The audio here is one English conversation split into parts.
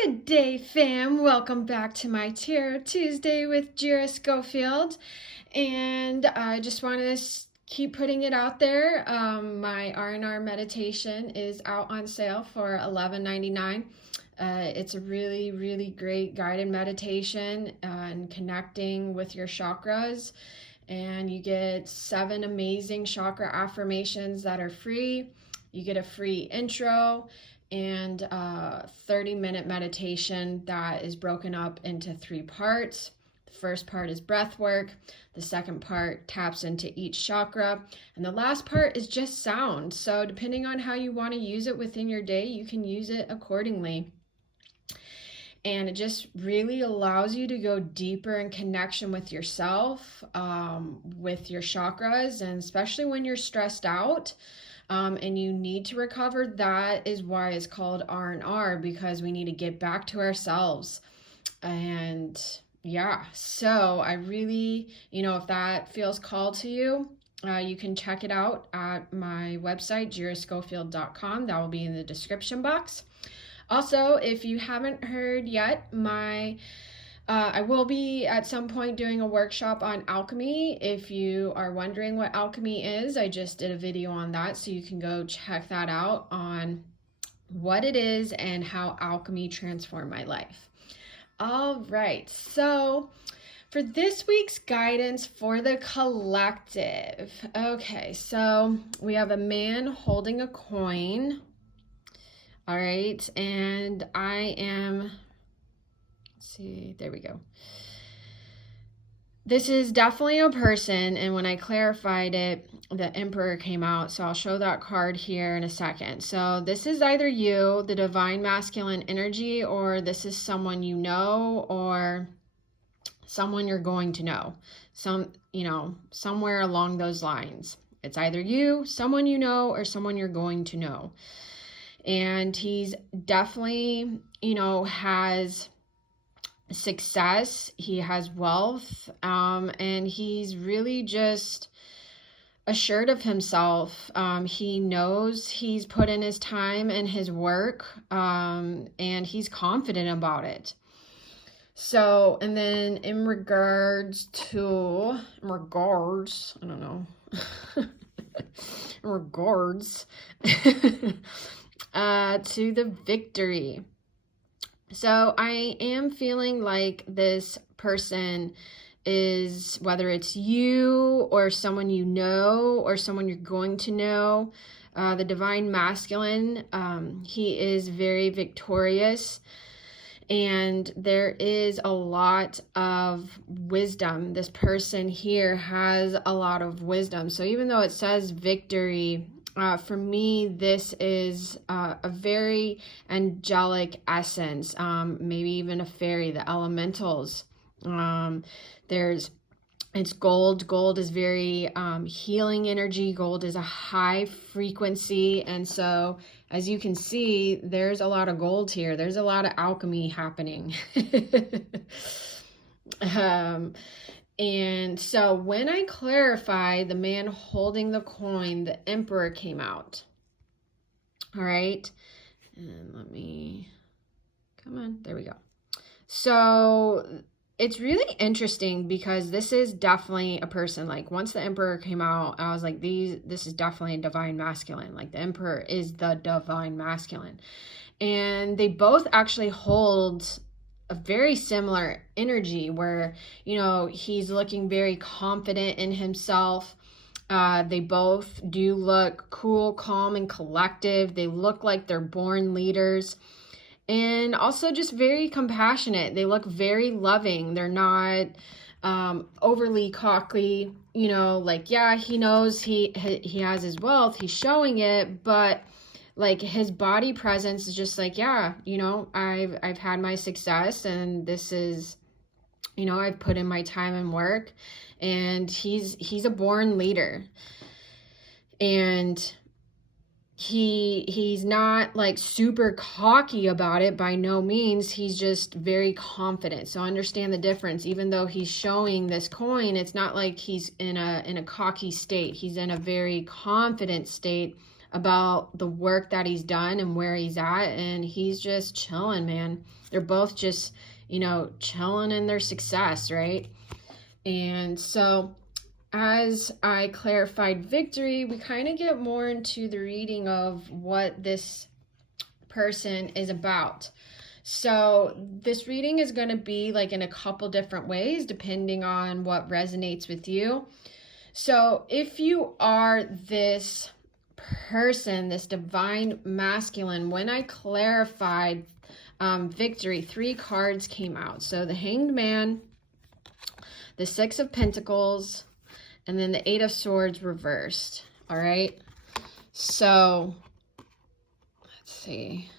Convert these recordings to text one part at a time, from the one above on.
Good day, fam. Welcome back to my Tarot Tuesday with Jira Schofield. And I just wanted to keep putting it out there. My R&R Meditation is out on sale for $11.99. It's a really, really great guided meditation and connecting with your chakras. And you get 7 amazing chakra affirmations that are free. You get a free intro and a 30-minute meditation that is broken up into 3 parts. The first part is breath work. The second part taps into each chakra. And the last part is just sound. So depending on how you want to use it within your day, you can use it accordingly. And it just really allows you to go deeper in connection with yourself, with your chakras, and especially when you're stressed out. And you need to recover. That is why it's called R&R, because we need to get back to ourselves. And yeah, so I really, if that feels called to you, you can check it out at my website, jirascofield.com. That will be in the description box. Also, if you haven't heard yet, I will be at some point doing a workshop on alchemy. If you are wondering what alchemy is, I just did a video on that, so you can go check that out on what it is and how alchemy transformed my life. All right, so for this week's guidance for the collective. Okay, so we have a man holding a coin. All right, and I am... see, there we go. This is definitely a person, and when I clarified it, the Emperor came out, so I'll show that card here in a second. So this is either you, the divine masculine energy, or this is someone you know, or someone you're going to know. Somewhere along those lines. It's either you, someone you know, or someone you're going to know. And he's definitely, has success, he has wealth, and he's really just assured of himself. He knows he's put in his time and his work, and he's confident about it. So, and then in regards, I don't know, in regards to the victory. So I am feeling like this person is, whether it's you or someone you know or someone you're going to know, the divine masculine, he is very victorious, and there is a lot of wisdom. This person here has a lot of wisdom. So even though it says victory, for me, this is a very angelic essence, maybe even a fairy, the elementals. It's gold. Gold is very healing energy. Gold is a high frequency. And so, as you can see, there's a lot of gold here. There's a lot of alchemy happening. And so when I clarified the man holding the coin, the Emperor came out. All right. And come on, there we go. So it's really interesting because this is definitely a person. Like, once the Emperor came out, I was like, this is definitely a divine masculine. Like, the Emperor is the divine masculine. And they both actually hold a very similar energy where, he's looking very confident in himself. They both do look cool, calm, and collective. They look like they're born leaders, and also just very compassionate. They look very loving. They're not overly cocky, yeah, he knows he has his wealth, he's showing it, but like, his body presence is just like, yeah, I've had my success, and this is, I've put in my time and work, and he's a born leader. And he's not like super cocky about it, by no means. He's just very confident. So understand the difference. Even though he's showing this coin, it's not like he's in a cocky state. He's in a very confident state about the work that he's done and where he's at, and he's just chilling, man. They're both just, you know, chilling in their success, right? And so as I clarified victory, we kind of get more into the reading of what this person is about. So this reading is going to be like in a couple different ways, depending on what resonates with you. So if you are this person, this divine masculine, when I clarified victory, 3 cards came out. So the Hanged Man, the 6 of Pentacles, and then the 8 of Swords reversed. All right. So let's see.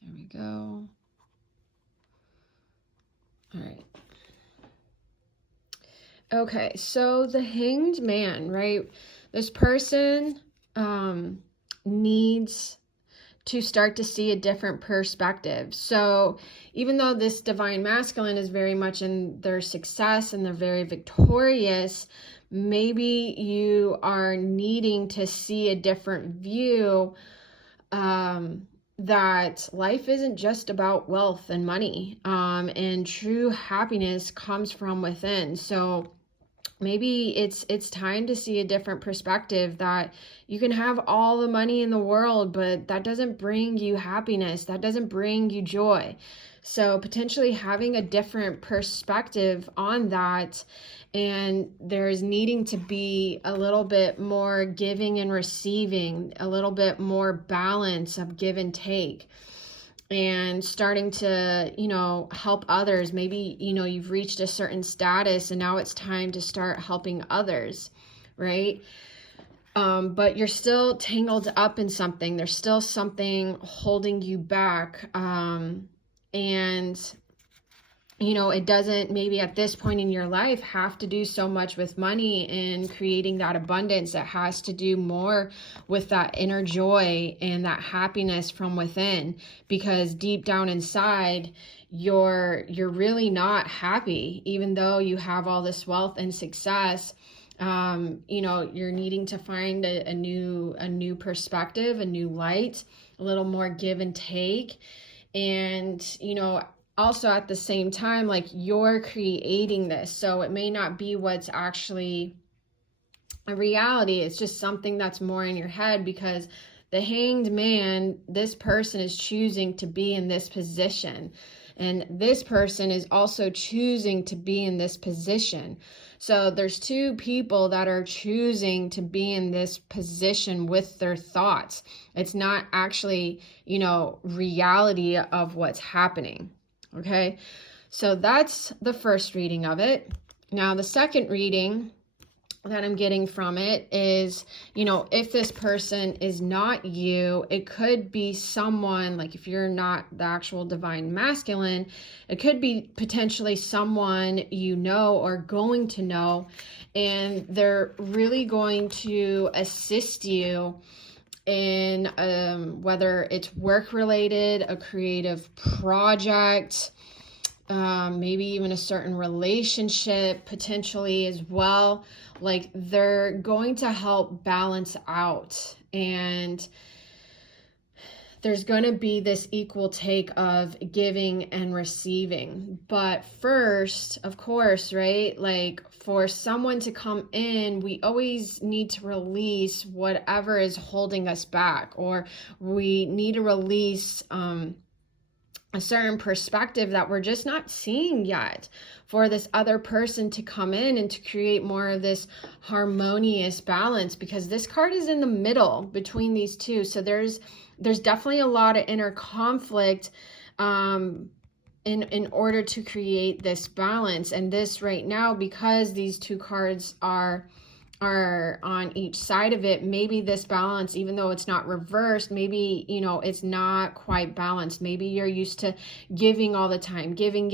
There we go. All right. Okay, so the Hanged Man, right? This person needs to start to see a different perspective. So even though this divine masculine is very much in their success and they're very victorious, maybe you are needing to see a different view, that life isn't just about wealth and money, and true happiness comes from within. So maybe it's time to see a different perspective, that you can have all the money in the world, but that doesn't bring you happiness. That doesn't bring you joy. So potentially having a different perspective on that, and there's needing to be a little bit more giving and receiving, a little bit more balance of give and take, and starting to, you know, help others. Maybe, you know, you've reached a certain status and now it's time to start helping others, right? But you're still tangled up in something. There's still something holding you back. And, you know, it doesn't maybe at this point in your life have to do so much with money and creating that abundance. It has to do more with that inner joy and that happiness from within, because deep down inside, you're really not happy, even though you have all this wealth and success. You know, you're needing to find a new perspective, a new light, a little more give and take. And, you know, also at the same time, like, you're creating this. So it may not be what's actually a reality. It's just something that's more in your head, because the Hanged Man, this person is choosing to be in this position. And this person is also choosing to be in this position. So there's 2 people that are choosing to be in this position with their thoughts. It's not actually, you know, reality of what's happening. Okay, so that's the first reading of it. Now, the second reading that I'm getting from it is, you know, if this person is not you, it could be someone, like if you're not the actual divine masculine, it could be potentially someone you know or going to know, and they're really going to assist you in whether it's work related, a creative project, maybe even a certain relationship potentially as well. Like, they're going to help balance out, and there's going to be this equal take of giving and receiving. But first, of course, right, like, for someone to come in, we always need to release whatever is holding us back, or we need to release a certain perspective that we're just not seeing yet, for this other person to come in and to create more of this harmonious balance, because this card is in the middle between these 2. So there's definitely a lot of inner conflict in order to create this balance. And this right now, because these 2 cards are on each side of it, maybe this balance, even though it's not reversed, maybe, you know, it's not quite balanced. Maybe you're used to giving all the time, giving,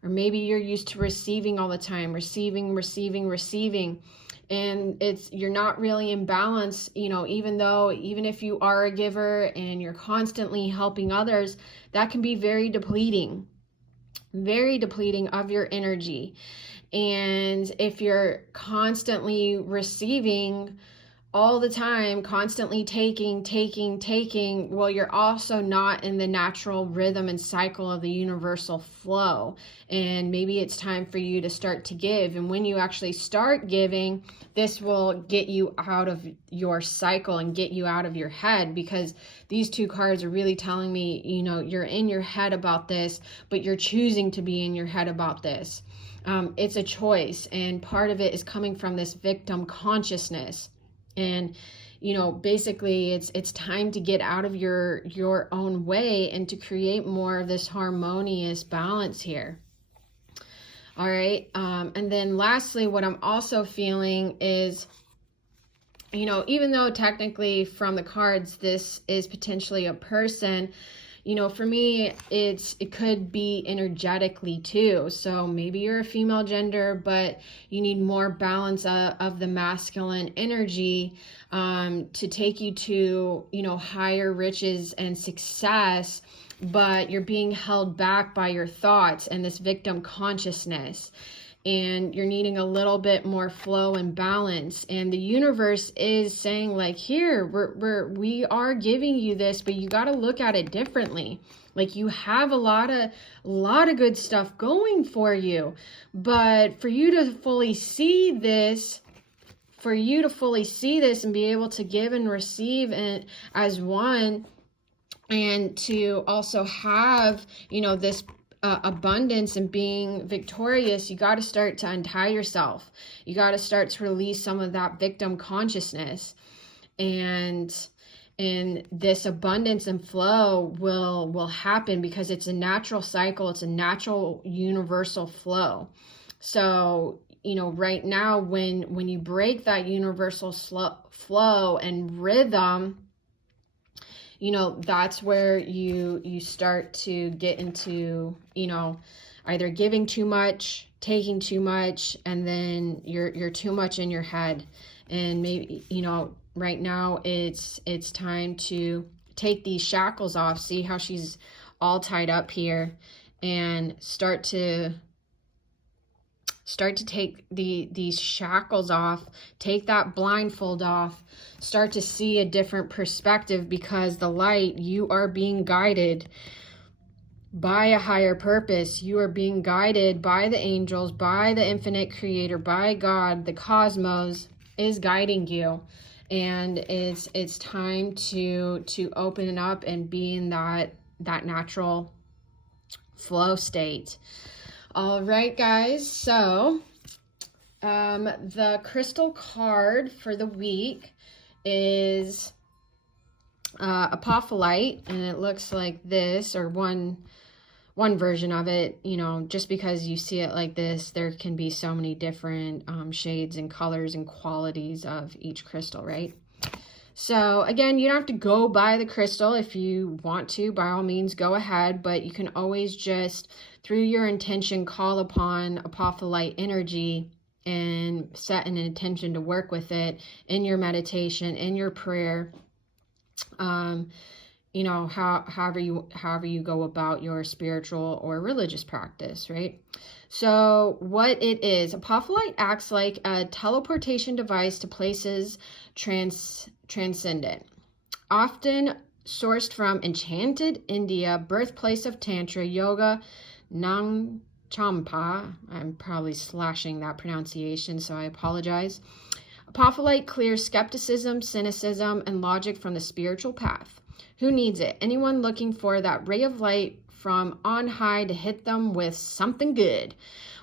or maybe you're used to receiving all the time, receiving, and you're not really in balance, you know, even if you are a giver and you're constantly helping others, that can be very depleting of your energy. And if you're constantly receiving all the time, constantly taking, well, you're also not in the natural rhythm and cycle of the universal flow. And maybe it's time for you to start to give. And when you actually start giving, this will get you out of your cycle and get you out of your head, because these two cards are really telling me, you're in your head about this, but you're choosing to be in your head about this. It's a choice, and part of it is coming from this victim consciousness. And basically it's time to get out of your own way and to create more of this harmonious balance here. All right. And then lastly, what I'm also feeling is, even though technically from the cards this is potentially a person, for me, it could be energetically too. So maybe you're a female gender, but you need more balance of the masculine energy to take you to, higher riches and success, but you're being held back by your thoughts and this victim consciousness. And you're needing a little bit more flow and balance. And the universe is saying, like, here, we are giving you this, but you got to look at it differently. Like, you have a lot of good stuff going for you, but for you to fully see this, and be able to give and receive and as one, and to also have, this abundance and being victorious, you got to start to untie yourself. You got to start to release some of that victim consciousness, and this abundance and flow will happen because it's a natural cycle. It's a natural universal flow. So right now, when you break that universal flow and rhythm, that's where you start to get into, either giving too much, taking too much, and then you're too much in your head. And maybe, right now it's time to take these shackles off. See how she's all tied up here, and start to take these shackles off, take that blindfold off, start to see a different perspective, because the light, you are being guided by a higher purpose. You are being guided by the angels, by the infinite creator, by God. The cosmos is guiding you, and it's time to open it up and be in that natural flow state. All right, guys, so the crystal card for the week is apophyllite, and it looks like this, or one version of it. Just because you see it like this, there can be so many different shades and colors and qualities of each crystal, right? So again, you don't have to go buy the crystal. If you want to, by all means, go ahead, but you can always just, through your intention, call upon apophyllite energy and set an intention to work with it in your meditation, in your prayer, however you go about your spiritual or religious practice, right? So what it is, apophyllite acts like a teleportation device to places transcendent, often sourced from enchanted India, birthplace of Tantra, yoga, Nang Champa. I'm probably slashing that pronunciation, so I apologize. Apophyllite clears skepticism, cynicism, and logic from the spiritual path. Who needs it? Anyone looking for that ray of light from on high to hit them with something good.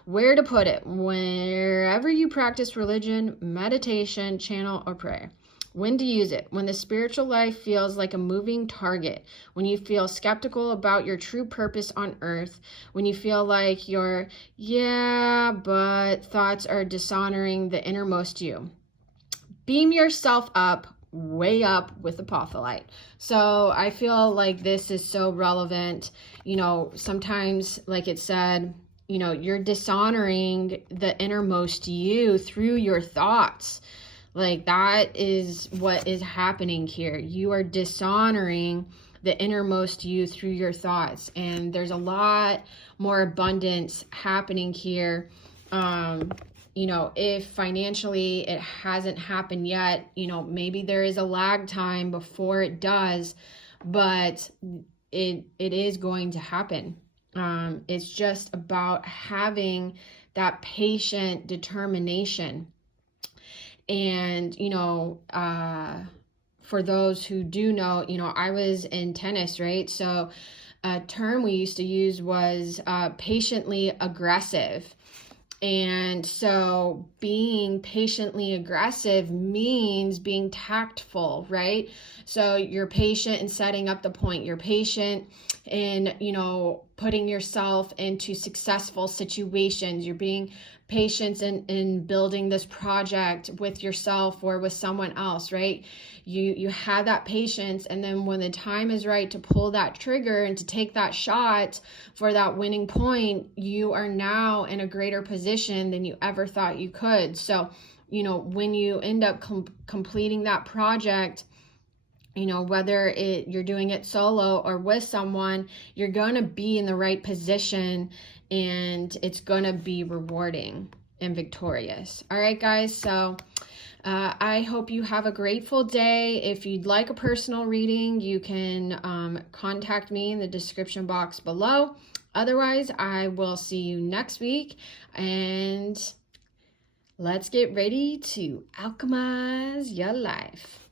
Where to put it? Wherever you practice religion, meditation, channel, or prayer. When to use it? When the spiritual life feels like a moving target. When you feel skeptical about your true purpose on earth. When you feel like your but thoughts are dishonoring the innermost you. Beam yourself up, way up with apophyllite. So I feel like this is so relevant. Sometimes, like it said, you're dishonoring the innermost you through your thoughts. Like, that is what is happening here. You are dishonoring the innermost you through your thoughts. And there's a lot more abundance happening here You know, if financially it hasn't happened yet, you know, maybe there is a lag time before it does, but it is going to happen. It's just about having that patient determination. And, you know, for those who do know, you know, I was in tennis, right? So a term we used to use was patiently aggressive. And so being patiently aggressive means being tactful, right? So you're patient in setting up the point. You're patient in, you know, putting yourself into successful situations. You're being patient in building this project with yourself or with someone else, right? You have that patience, and then when the time is right to pull that trigger and to take that shot for that winning point, you are now in a greater position than you ever thought you could. So, you know, when you end up completing that project, you know, whether you're doing it solo or with someone, you're going to be in the right position, and it's going to be rewarding and victorious. All right, guys. So I hope you have a grateful day. If you'd like a personal reading, you can contact me in the description box below. Otherwise, I will see you next week, and let's get ready to alchemize your life.